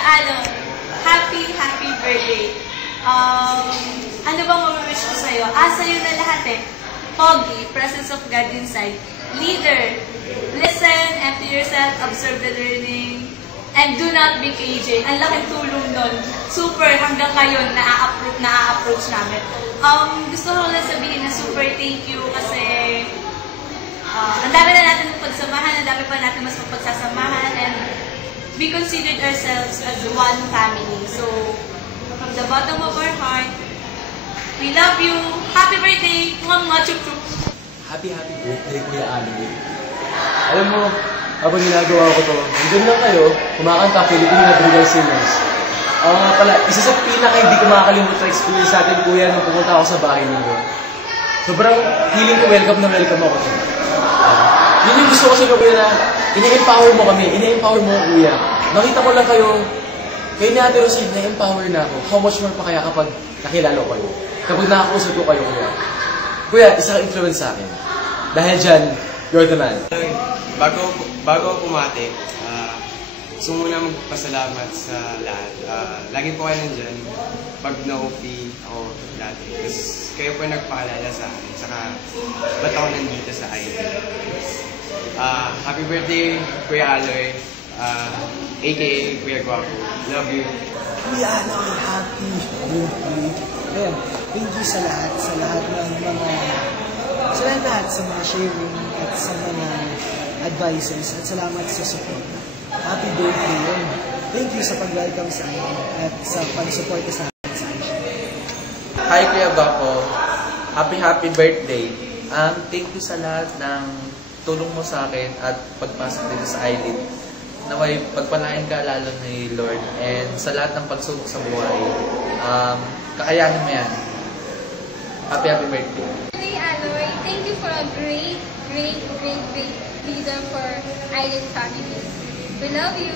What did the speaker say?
Kuya Alon, happy birthday. Ano bang mawiwish ko sa'yo? Sa'yo na lahat eh. Pogi, presence of God inside. Leader, listen, empty yourself, observe the learning, and do not be caging. Ang laking tulong nun. Super, hanggang ngayon, na-approach namin. Gusto ko lang sabihin na super thank you kasi ang dami na natin pagsamahan, ang dami pa natin mas mapagsasamahan, and we considered ourselves as one family. So, from the bottom of our heart, we love you. Happy birthday! Mwah, chup chup. Happy birthday, Kuya Ali. Alam mo, habang ginagawa ko to, nandun lang kayo, kumakanta Philippine Madrigal Singers. Nga pala, isa sa pinaka-hindi ko makakalimutan na experience natin, Kuya, nung pumunta ako sa bahay ninyo. Sobrang feeling ko welcome na welcome ako. Yun yung gusto ko sa Kuya na ini-empower mo kami, ini-empower mo, Kuya. Nakita ko lang kayo ni Ate Rosine, na-empower na ako. How much more pa kaya kapag nakilala ko kayo? Kapag nakakusap ko kayo, Kuya. Kuya, isa ka influence sa akin. Dahil dyan, you're the man. Bago pumati, gusto muna magpasalamat sa lahat. Lagi po kayo nandyan. Pag na-OP ako dati. Tapos kayo po nagpaalala sa akin. Saka ba't ako nandito sa ID. Happy birthday, Kuya Aloy. A.K.A. Kuya Guapo. Love you. Kuya Aloy, happy birthday. Ayan, thank you sa lahat ng mga, sa mga sharing at sa mga advices at salamat sa support. Happy birthday yun. Thank you sa pag-welcome sa akin at sa pag-support sa akin sa akin. Hi Kuya Guapo, happy birthday. Thank you sa lahat ng tulong mo sa akin at pagpasok dito sa ILIT. Naway pagpalain ka lalo ni Lord, and sa lahat ng pagsubok sa buhay, kakayanin mo yan. Happy birthday. Hey Aloy, thank you for a great leader for Island family. We love you.